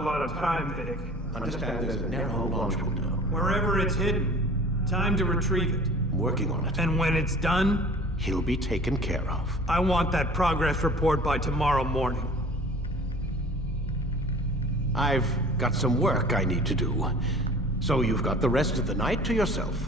a lot of time, Vic. Understand there's a narrow launch window. Wherever it's hidden, time to retrieve it. I'm working on it. And when it's done, He'll be taken care of. I want that progress report by tomorrow morning. I've got some work I need to do. So you've got the rest of the night to yourself.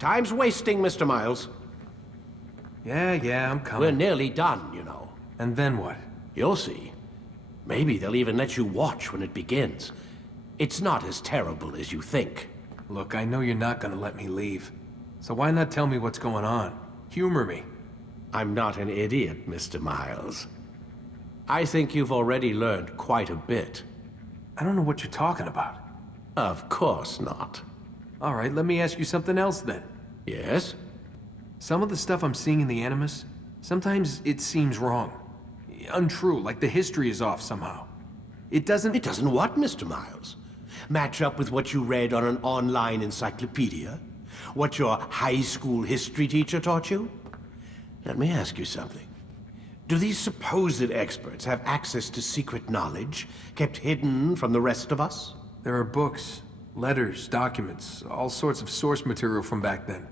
Time's wasting, Mr. Miles. Yeah, I'm coming. We're nearly done, you know. And then what? You'll see. Maybe they'll even let you watch when it begins. It's not as terrible as you think. Look, I know you're not gonna let me leave. So why not tell me what's going on? Humor me. I'm not an idiot, Mr. Miles. I think you've already learned quite a bit. I don't know what you're talking about. Of course not. All right, let me ask you something else then. Yes? Some of the stuff I'm seeing in the Animus, sometimes it seems wrong. Untrue, like the history is off somehow. It doesn't... It doesn't what, Mr. Miles? Match up with what you read on an online encyclopedia? What your high school history teacher taught you? Let me ask you something. Do these supposed experts have access to secret knowledge kept hidden from the rest of us? There are books, letters, documents, all sorts of source material from back then.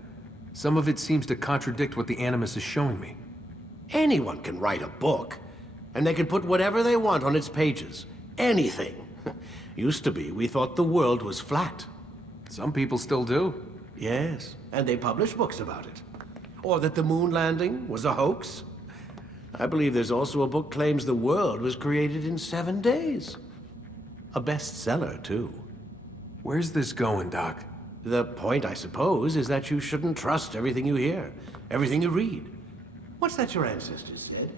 Some of it seems to contradict what the Animus is showing me. Anyone can write a book, and they can put whatever they want on its pages. Anything. Used to be, we thought the world was flat. Some people still do. Yes, and they publish books about it. Or that the moon landing was a hoax. I believe there's also a book claims the world was created in 7 days. A bestseller, too. Where's this going, Doc? The point, I suppose, is that you shouldn't trust everything you hear, everything you read. What's that your ancestors said?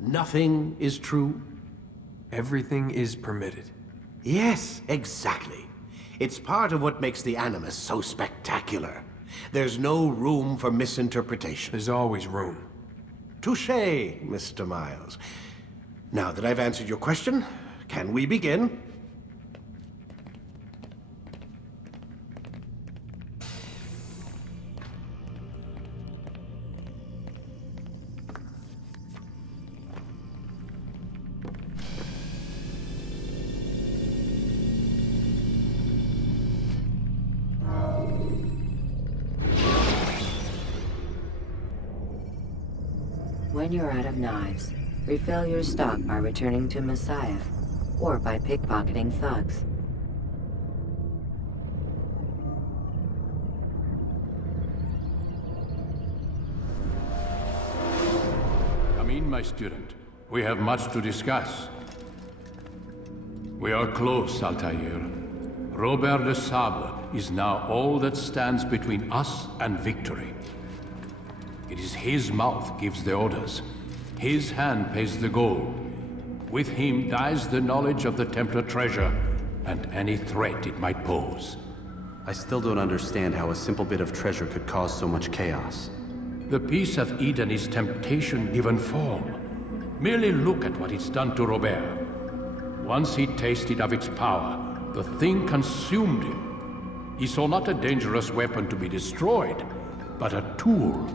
Nothing is true? Everything is permitted. Yes, exactly. It's part of what makes the Animus so spectacular. There's no room for misinterpretation. There's always room. Touché, Mr. Miles. Now that I've answered your question, can we begin? When you're out of knives, refill your stock by returning to Messiah, or by pickpocketing thugs. Come in, my student. We have much to discuss. We are close, Altair. Robert de Sable is now all that stands between us and victory. It is his mouth gives the orders. His hand pays the gold. With him dies the knowledge of the Templar treasure and any threat it might pose. I still don't understand how a simple bit of treasure could cause so much chaos. The peace of Eden is temptation given form. Merely look at what it's done to Robert. Once he tasted of its power, the thing consumed him. He saw not a dangerous weapon to be destroyed, but a tool.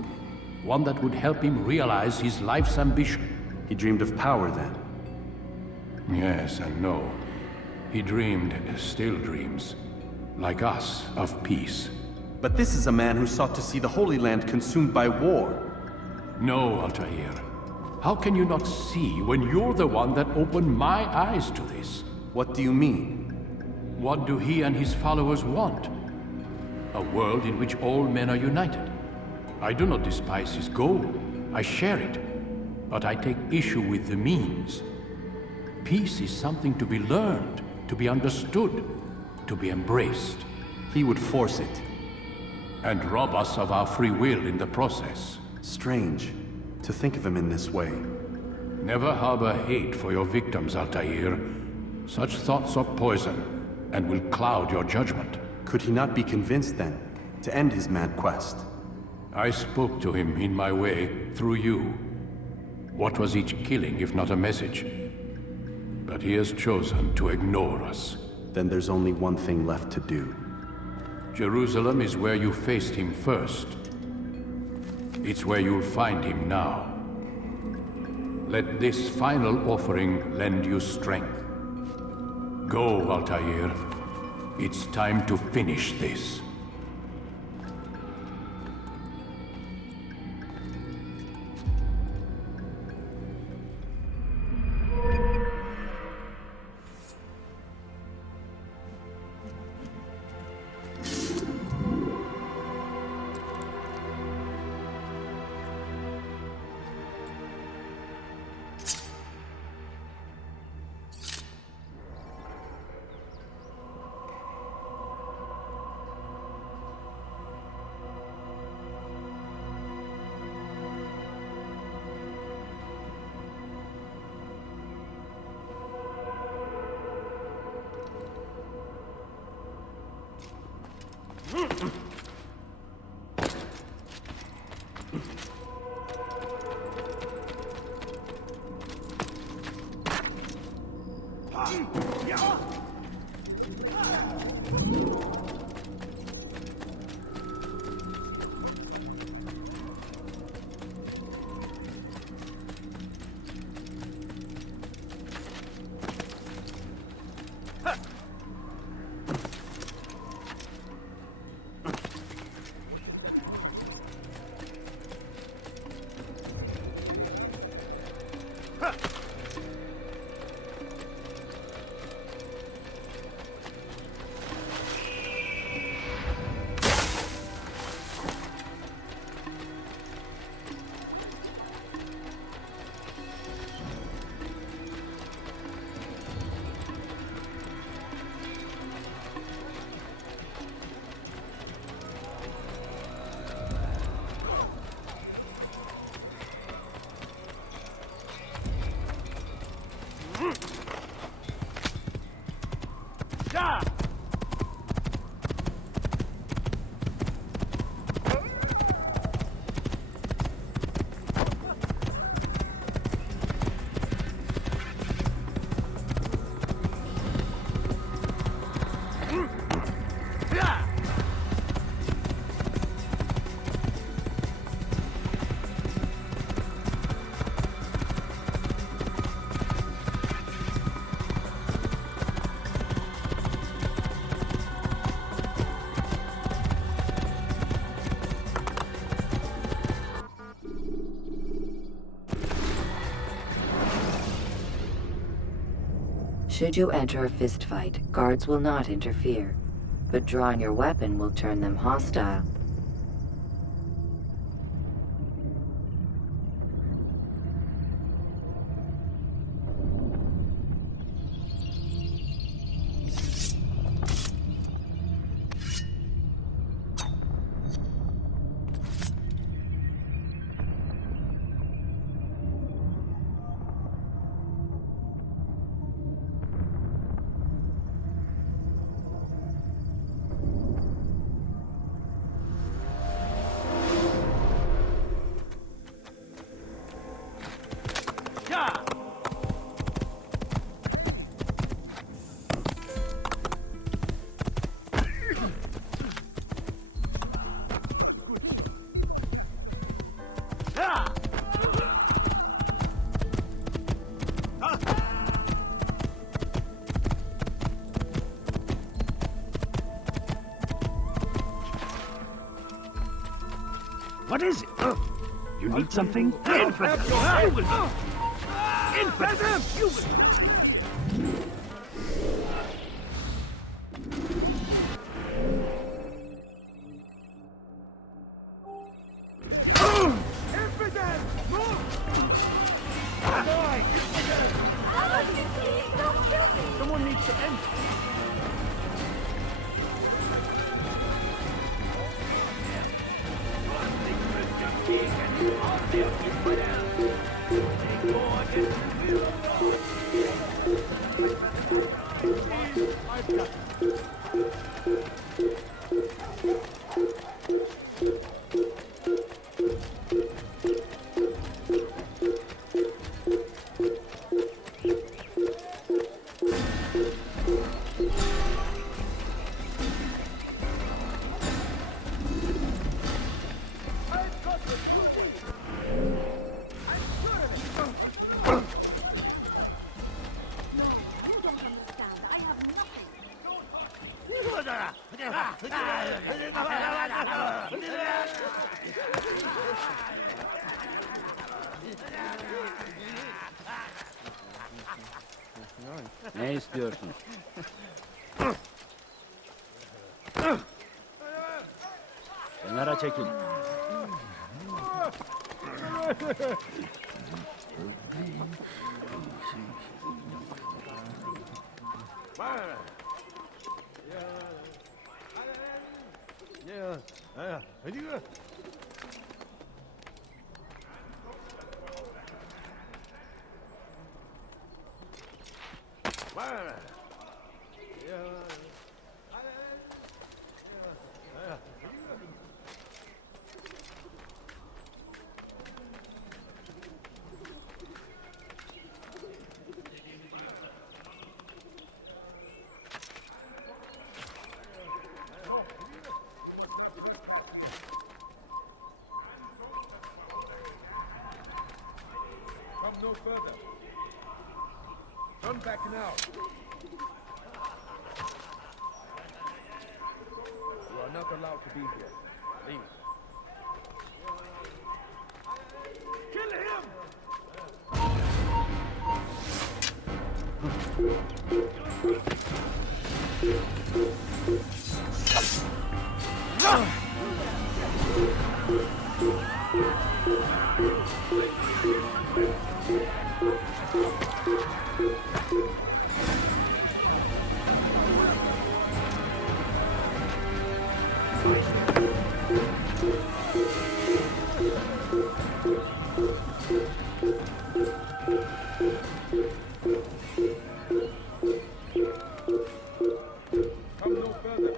One that would help him realize his life's ambition. He dreamed of power then? Yes and no. He dreamed, still dreams, like us, of peace. But this is a man who sought to see the Holy Land consumed by war. No, Altair. How can you not see when you're the one that opened my eyes to this? What do you mean? What do he and his followers want? A world in which all men are united. I do not despise his goal. I share it. But I take issue with the means. Peace is something to be learned, to be understood. to be embraced. He would force it. And rob us of our free will in the process. Strange to think of him in this way. Never harbor hate for your victims, Altair. Such thoughts are poison, and will cloud your judgment. Could he not be convinced then, to end his mad quest? I spoke to him in my way, through you. What was each killing if not a message? But he has chosen to ignore us. Then there's only one thing left to do. Jerusalem is where you faced him first. It's where you'll find him now. Let this final offering lend you strength. Go, Altair. It's time to finish this. Should you enter a fistfight, guards will not interfere, but drawing your weapon will turn them hostile. What is it? You need something? Infidel! Someone needs to end. Ne istiyorsun? Kenara çekil. No further. Turn back now. You are not allowed to be here. Leave. Kill him! Come no further.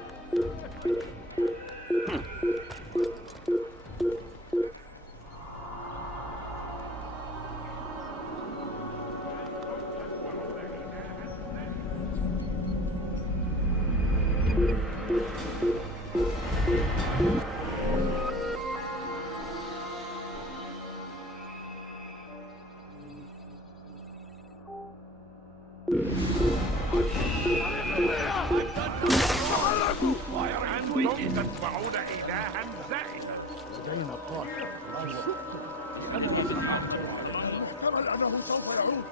تتبعون إلها زائدا لدينا قائد يحتمل أنه سوف يعود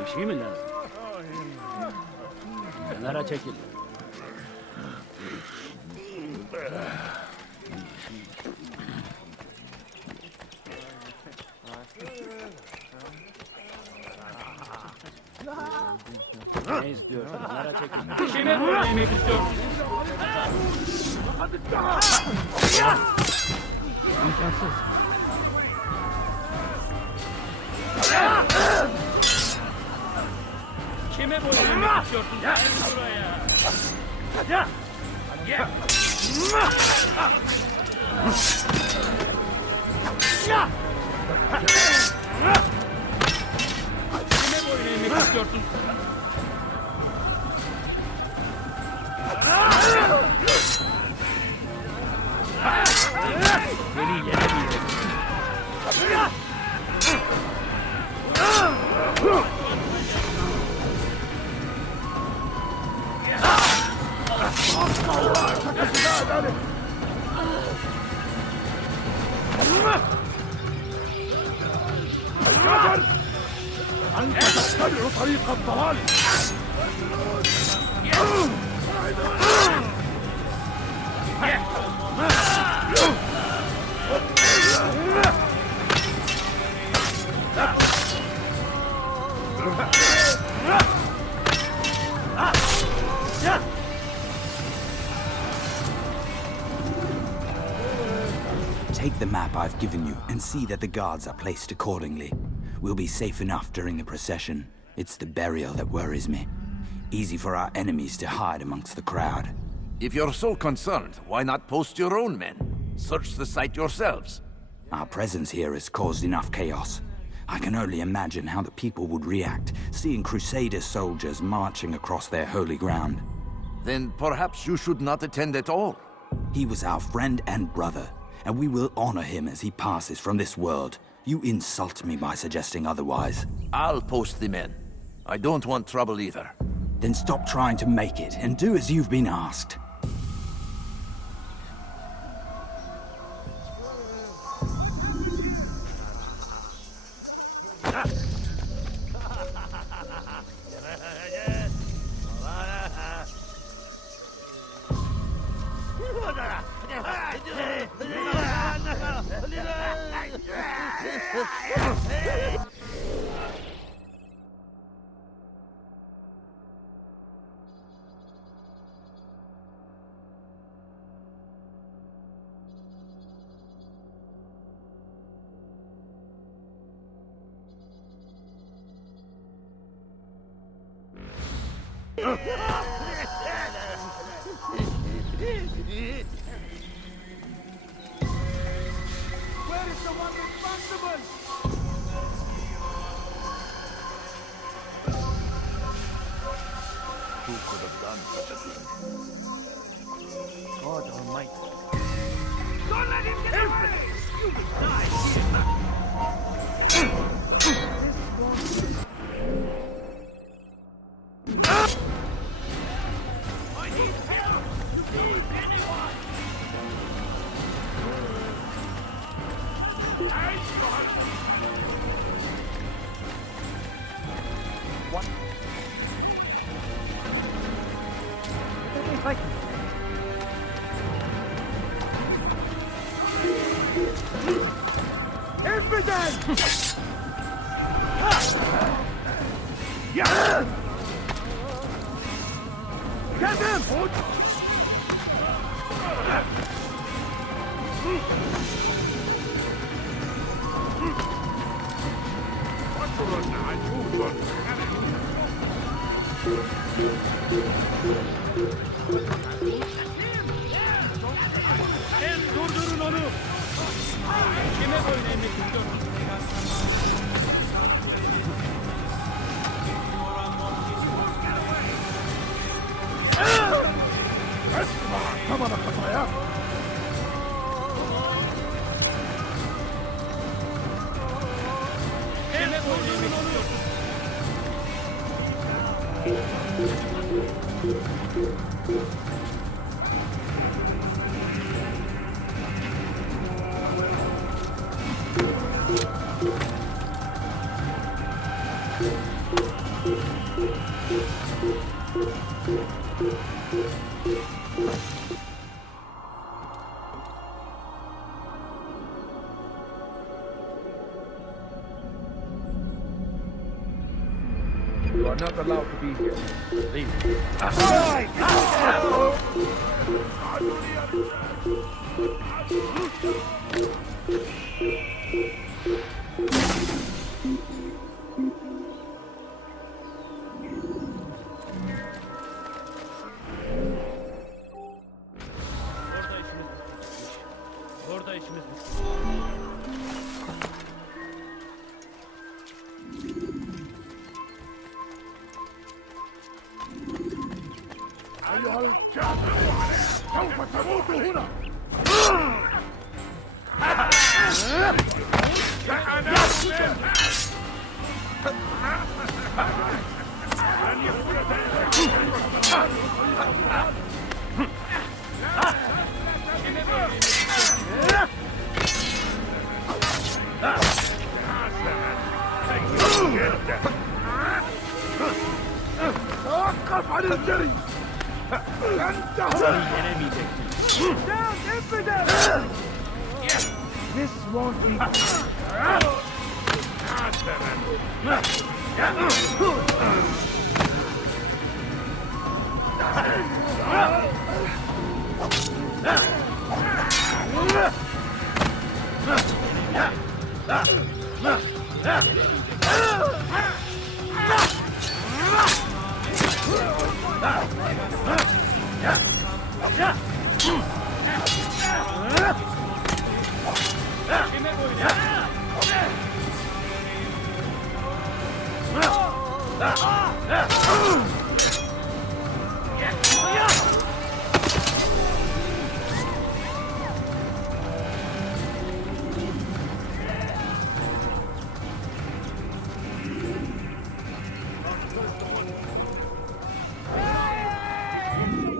Bir şey mi lazım? Kenara çekil. Ne istiyorsun? Kenara çekil. Kime yemek istiyorsun? İmkansız. Kime boyun yemek istiyorsun? Gel buraya. Hadi. Gel. Kime boyun yemek istiyorsun? Beni yenemeyecek. أنت تتبع طريق الضلال the map I've given you and see that the guards are placed accordingly. We'll be safe enough during the procession. It's the burial that worries me. Easy for our enemies to hide amongst the crowd. If you're so concerned, why not post your own men? Search the site yourselves. Our presence here has caused enough chaos. I can only imagine how the people would react, seeing Crusader soldiers marching across their holy ground. Then perhaps you should not attend at all. He was our friend and brother, and we will honor him as he passes from this world. You insult me by suggesting otherwise. I'll post the men. I don't want trouble either. Then stop trying to make it, and do as you've been asked. Where is the one responsible? Who could have done such a thing? God almighty. Don't let him get away! You will die I need help! You need anyone! What? What are they fighting? Get him! Durdurun onu! Kime böyle emrettin? Tamam kafaya! Kime böyle emrettin? You are not allowed to be here. Leave. Orada işimiz bitmiş. أيها الكافر سوف تموت هنا لن يكون توقف عن الجري Down, infidel! This won't be...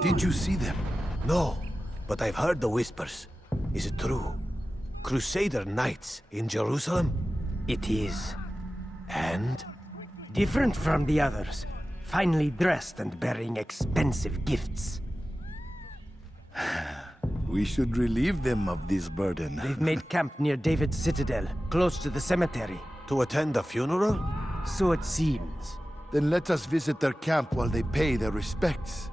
Did you see them? No, but I've heard the whispers. Is it true? Crusader knights in Jerusalem? It is. And? Different from the others. Finely dressed and bearing expensive gifts. We should relieve them of this burden. They've made camp near David's citadel, close to the cemetery. To attend the funeral? So it seems. Then let us visit their camp while they pay their respects.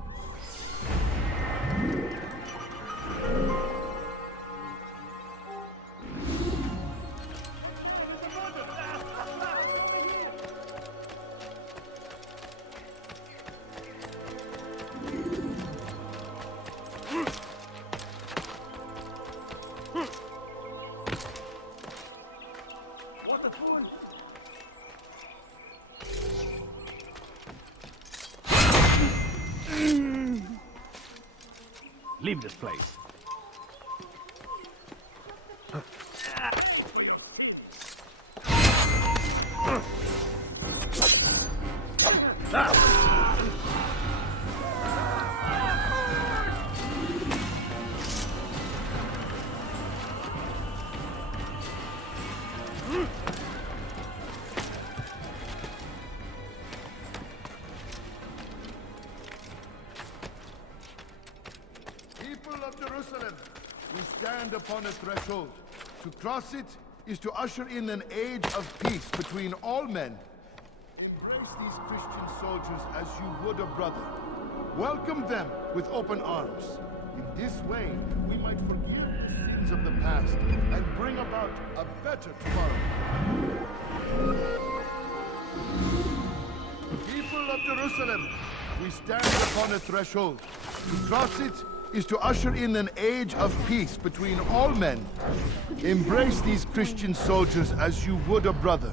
Leave this place. People of Jerusalem, we stand upon a threshold. To cross it is to usher in an age of peace between all men. Embrace these Christian soldiers as you would a brother. Welcome them with open arms. In this way, we might forgive the sins of the past and bring about a better tomorrow. People of Jerusalem, we stand upon a threshold. To cross it is to usher in an age of peace between all men. Embrace these Christian soldiers as you would a brother.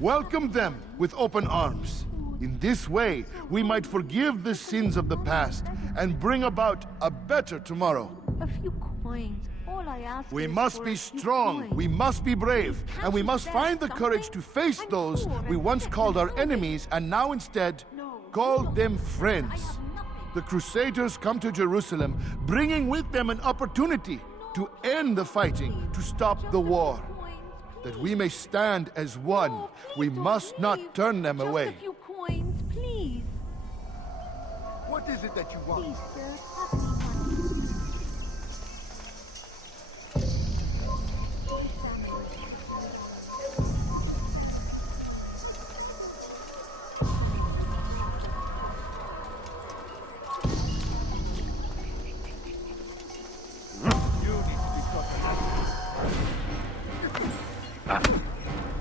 Welcome them with open arms. In this way, we might forgive the sins of the past and bring about a better tomorrow. A few coins. All I ask We is must for be a few strong, coins. we must be brave, and we must find the something? courage to face I'm those poor we and once sick called and our lonely. enemies and now instead No, call no, them I friends. have nothing. The Crusaders come to Jerusalem, bringing with them an opportunity to end the fighting, to stop the war. That we may stand as one, No, please we don't must not leave. turn them Just away. a few coins, please. What is it that you want? Please, sir, have any money.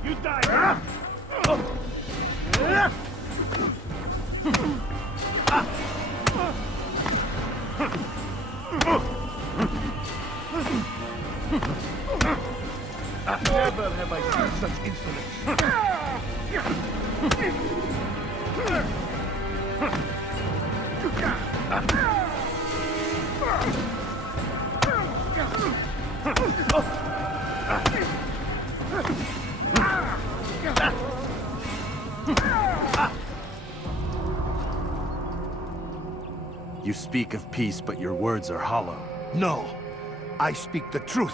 You die! Never have I seen such insolence. You speak of peace, but your words are hollow. No, I speak the truth.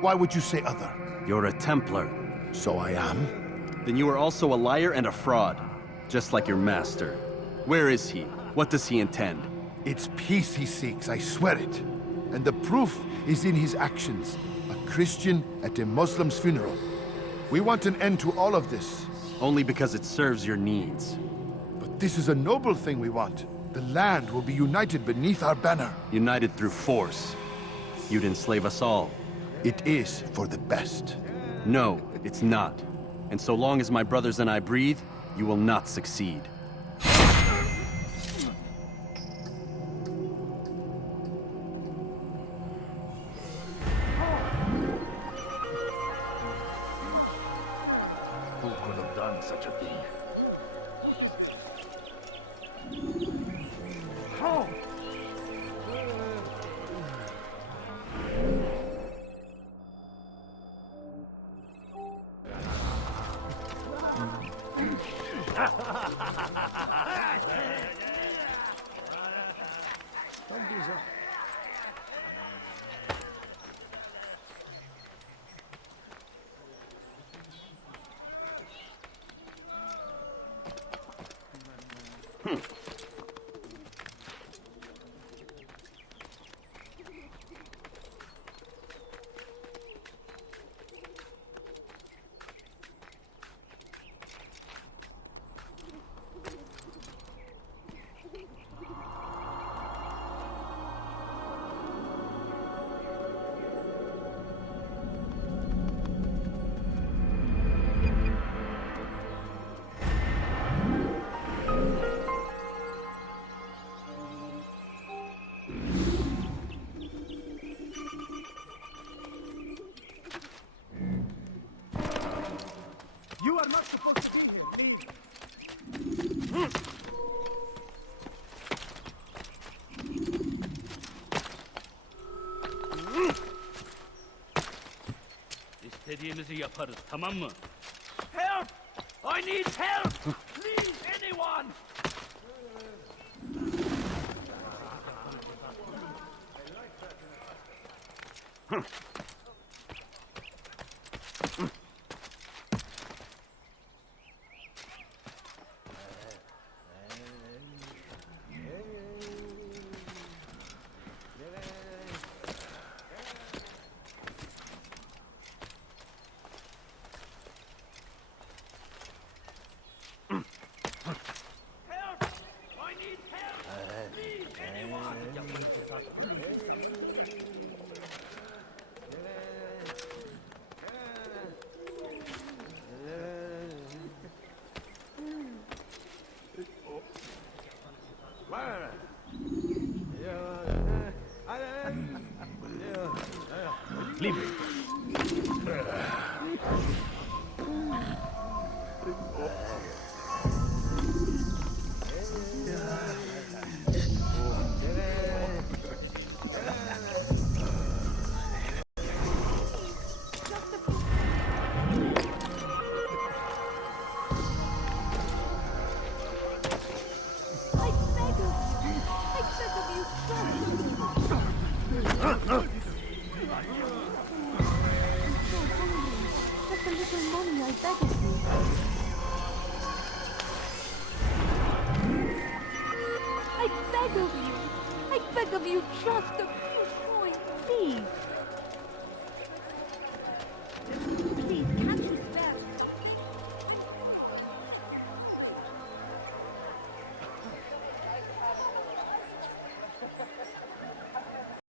Why would you say other? You're a Templar. So I am. Then you are also a liar and a fraud, just like your master. Where is he? What does he intend? It's peace he seeks, I swear it. And the proof is in his actions. A Christian at a Muslim's funeral. We want an end to all of this. Only because it serves your needs. But this is a noble thing we want. The land will be united beneath our banner. United through force. You'd enslave us all. It is for the best. No, it's not. And so long as my brothers and I breathe, you will not succeed. such a thing. How? You are not supposed to be here, leave. İstediğimizi yaparız, tamam mı? Help! I need help! Please, anyone! Leave me. I beg of you, just a few coins, please.